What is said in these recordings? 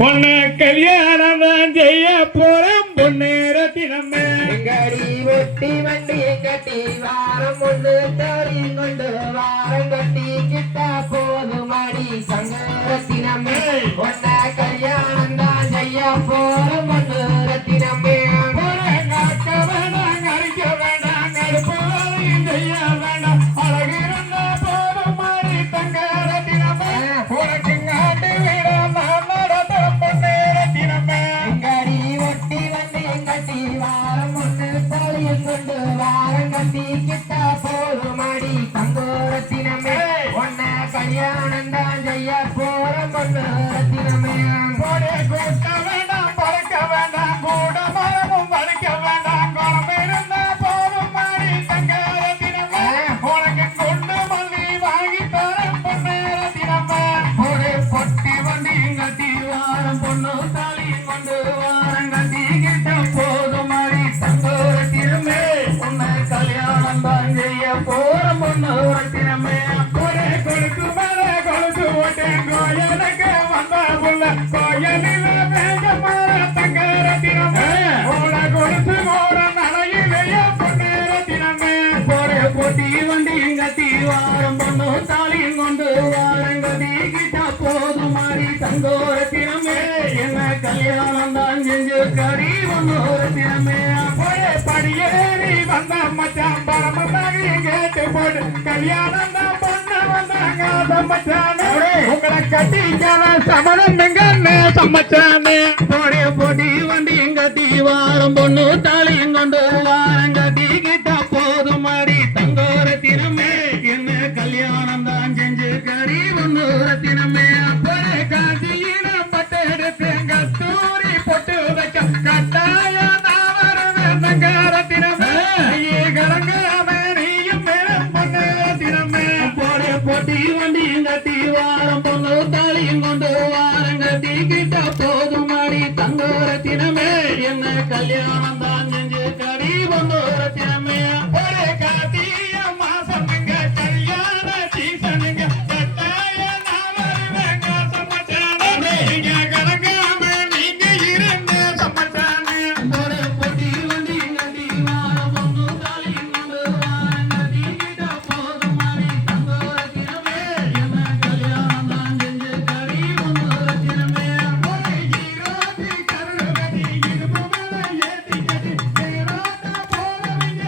பொண்ணு கல்யாணம் தான் செய்ய போறோம் பொண்ணு ரத்தினமே எங்கடி ஒட்டி வண்டி கட்டி வாரம் ஒன்று தறி கொண்டு வாரம் கட்டி கிட்ட போதும் அடி சங்க ரத்தினமே பொண்ண கல்யாணம் தான் செய்ய போறோம் பொண்ணு ரத்தினமே காக்க வேண்டாம் கறிக்க வேண்டாம் கருப்பாதையும் செய்ய வேண்டாம் அழகிருந்த போதும் மாறி தங்க ரத்தினமே உனக்கு காட்டு வீட நான் நடத்த பொண்ணு ரத்தினமே எங்கடி ஒட்டி வண்டி கட்டி வாரம் ஒன்று தறி கொண்டு வாரம் கட்டி கிட்ட போதும் அடி சங்க ரத்தினமே பொண்ண கல்யாணம் தான் செய்ய போறோம் பொண்ணு ரத்தினமே கூட்ட வேண்டாம் பறக்க வேண்டாம் கூட மரமும் பறிக்க வேண்டாம் குணம் இருந்த போதும் மாறி தங்க ரத்தினமே உனக்கு கொண்டு மல்லி வாங்கி தரேன் பொண்ணு ரத்தினமே ஒரு பொட்டி வண்டி கட்டி வாரம் பொண்ணு தாலி கொண்டு வாரம் கட்டி கிட்ட போதும் மாறி தங்க ரத்தினமே உன்னை கல்யாணம் தான் செய்ய போற பொண்ணு ரத்தினமே ஒரே கொழுக்கு மேல கொழுக்கு ஓட்டேன் கோயலுக்கு வந்த புள்ள கோயலில வேக மாற தங்க ரத்தினமே ஓட கொடுத்து ஓட நடையிலேயே பொண்ணு ரத்தினமே ஒரே பொட்டி வண்டி கட்டி வாரம் பொண்ணு தாலியும் கொண்டு வாரம் கட்டி கிட்ட போதும் மாறி தங்கோ ரத்தினமே என்ன கல்யாணம் தான் செஞ்சு கறி ஒன்று ரத்தினமே ஒரே படியேறி வந்த மச்சான் பரமதாகி கேட்டு போட்டு கல்யாணம் தான் பொண்ணு வந்தாங்க சம்மச்சானே உங்களை கட்டிக்கான சமணம் எங்க சம்மச்சானே போடே போட்டி வண்டி கட்டி வாரம் பொண்ணு தாலியும் கொண்டு வாரம் கட்டி கிட்ட போதும் மாறி தங்கோ ரத்தினமே என்ன கல்யாணம் தான் செஞ்சு கறி ஒன்று ரத்தினமே போடே காசியில பட்டு எடுத்து கஸ்தூரி பொட்டு வைக்க கட்டாய நான் வருவேன் தங்க ரத்தினமே கலங்காம நீயும் மேலும் பொண்ணு ரத்தினமே போடே போட்டி வண்டி கட்டி வாரம் பொண்ணு தாலியும் கொண்டு வாரம் கட்டி கிட்ட போதும் மாறி தங்க ரத்தினமே என்ன கல்யாணம் தான் செஞ்சு கறி பொண்ணு ரத்தினமே ஒரே கார்த்திய மாசம் எங்க கல்யாண சீசனுங்க கட்டாய நான் வருவேங்க சம்மச்சானே நீங்க கலங்காம நீங்க இருந்த சம்மச்சானே ஒரே பொட்டி வண்டி கட்டி வாரம் பொண்ணு தாலியும் கொண்டு வாரம் கட்டி கிட்ட போதும் மாறி தங்க ரத்தினமே என்ன கல்யாணம் தான் செஞ்சு கறி பொண்ணு ரத்தினமே ஒரே ஈரோட்டி கருகட்டி இருப்பு மேல ஏத்தி கட்டி சேரோட்ட போறவங்க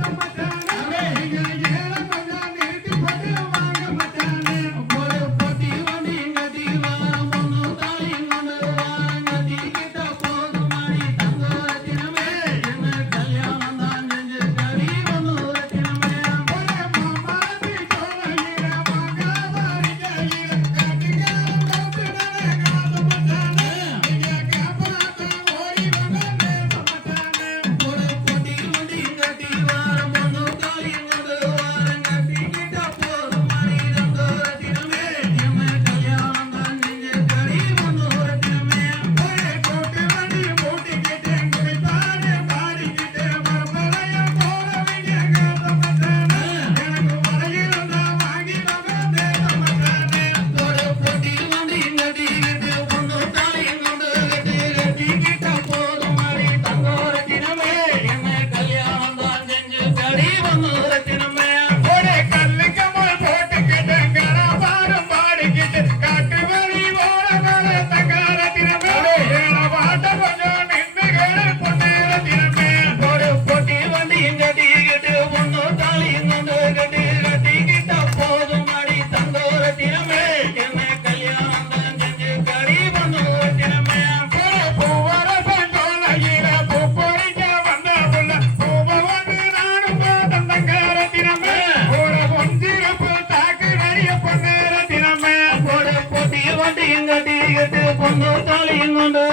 சம்மச்சானே நீங்க ஏழ கொஞ்சம் நிறுத்தி போட்டு வாங்க மச்சானே ஒரே பொட்டி வண்டி கட்டி வாரம் பொண்ணு தாலியும் கொண்டு வாரம் கட்டி கிட்ட போதும் மாறி தங்க ரத்தினமே என்ன கல்யாணம் தான் செஞ்சு கறி பொண்ணு ரத்தினமே ஒரே மாமாத்தி சோலையில மகாவாரி கையில கட்டிக்காரம் கவுத்துடனே சம்மச்சானே நீங்க காப்பாத்த ஓடி வந்தே சம்மச்சானே ஒரே பொட்டி வண்டி கட்டி வாரம் பொண்ணு தாலியும் கொண்டு வாரம் கட்டி கிட்ட போதும் மாறி தங்க ரத்தினமே என்ன கல்யாணம் தான் செஞ்சு கறி பொண்ணு ரத்தினமே ஒரே கோட்டு வண்டி மூட்டிக்கிட்டு குடித்தானே பாடிக்கிட்டு மரமலைய போறவங்க சம்மச்சானே எனக்கு வரையிருந்தா வாங்கி வந்தே சம்மச்சானே ஒரே பொட்டி வண்டி கட்டிக்கிட்டு பொண்ணு தாலியும் கொண்டு கட்டி கிட்ட போதும் மாறி தங்க ரத்தினமே என்ன கல்யாணம் தான் செஞ்சு கறி பொண்ணு ரத்தினமே ஒரே கல்லுக்கமல் போட்டுக்கிட்டு கரபாரம் பாடிக்கிட்டு காட்டு வழி ஓரங்கள தங்க ரத்தினமே ஏழ பாட்ட கொஞ்சம் நின்றுகள பொண்ணு ரத்தினமே ஒரு பொட்டி வண்டி கட்டிக்கிட்டு பொண்ணு தாலியும் கொண்டு கட்டி கிட்ட போதும் மாறி தங்க ரத்தினமே என்ன கல்யாணம் தான் செஞ்சு கறி பொண்ணு ரத்தினமே பூவரசன் சோலையில பூ பொறிக்க வந்த புள்ள பூவ வந்து நானும் போட்டேன் தங்க ரத்தினமே ஒரு பொஞ்சிருப்பு தாக்கு நிறைய பொண்ணு ரத்தினமே ஒரு பொட்டி வண்டி கட்டிக்கிட்டு பொண்ணு தாலியும் கொண்டு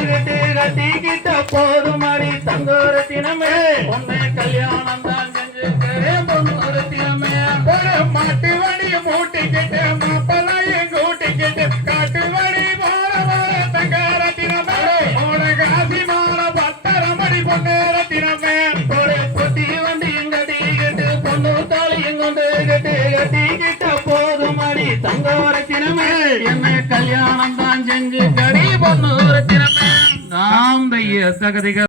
கட்டி கிட்ட போதும் மாறி தங்க ரத்தினமே உன்னை கல்யாணம் தான் செஞ்சு கறி பொண்ணு ரத்தினமே ஒரு மாட்டு வண்டி மூட்டிக்கிட்டு மாப்பிள்ளையும் கூட்டிக்கிட்டு காட்டு வழி போற தங்க ரத்தினமே உன காசி மாலை பத்தரமடி பொண்ணு ரத்தினமே ஒரு பொட்டி வண்டி கட்டிக்கிட்டு பொண்ணு தாலியும் கொண்டு கட்டி கிட்ட போதும் மாறி தங்க ரத்தினமே என்ன கல்யாணம் தான் செஞ்சு கடி பொண்ணு ரத்தினமே நாம் தைய தகதிக